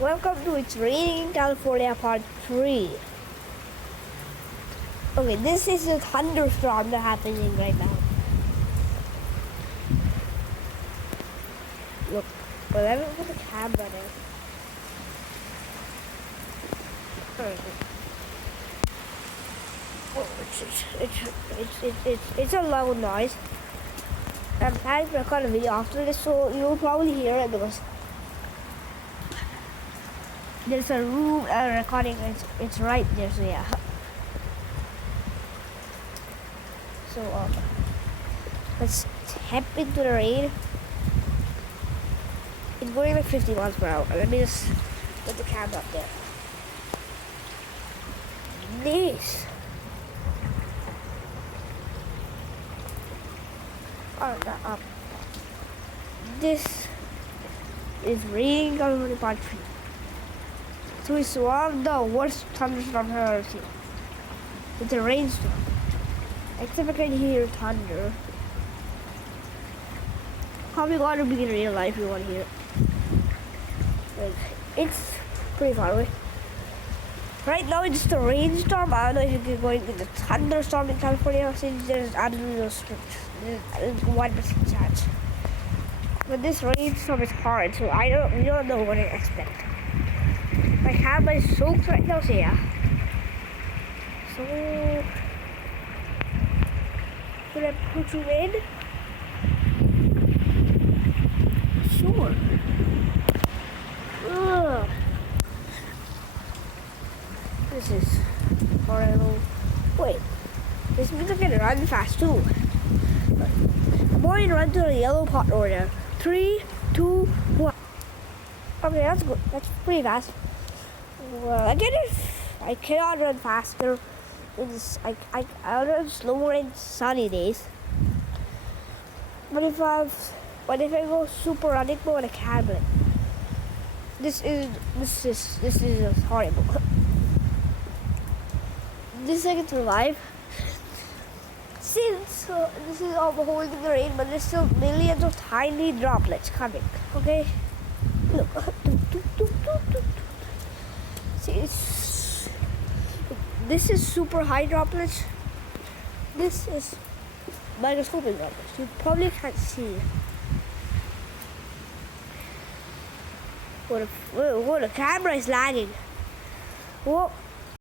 Welcome to It's Raining in California Part 3. Okay, this is a thunderstorm that's happening right now. Look, well, let me put the camera there. Oh, it's a loud noise. I'm planning to record a video after this, so you'll probably hear it because there's a room recording. It's right there, so yeah. So let's step into the rain. It's going like 50 miles per hour. Let me just put the camera up there. This. This is raining California Part 3. So it's one of the worst thunderstorms I've ever seen. It's a rainstorm. Except I can hear thunder. Probably got to be in real life if you want to hear it. Like, it's pretty far away. Right now it's just a rainstorm. I don't know if you're going to the thunderstorm in California since there's absolutely no script. There's 1% chance. But this rainstorm is hard, so we don't know what to expect. My camera is soaked right now, so yeah. So should I put you in? Sure. Ugh. This is horrible. Wait, this means I can run fast too. I'm going to run to the yellow pot over there. 3, 2, 1. Okay, that's good. That's pretty fast. Well, again, if I cannot run faster, I'll run slower in sunny days. But if I go super running mode, I can. But this is just horrible. This I can survive. Since this is all holding in the rain, but there's still millions of tiny droplets coming. Okay, look. See, this is super high droplets. This is microscopic droplets. You probably can't see. Whoa, the camera is lagging. Whoa.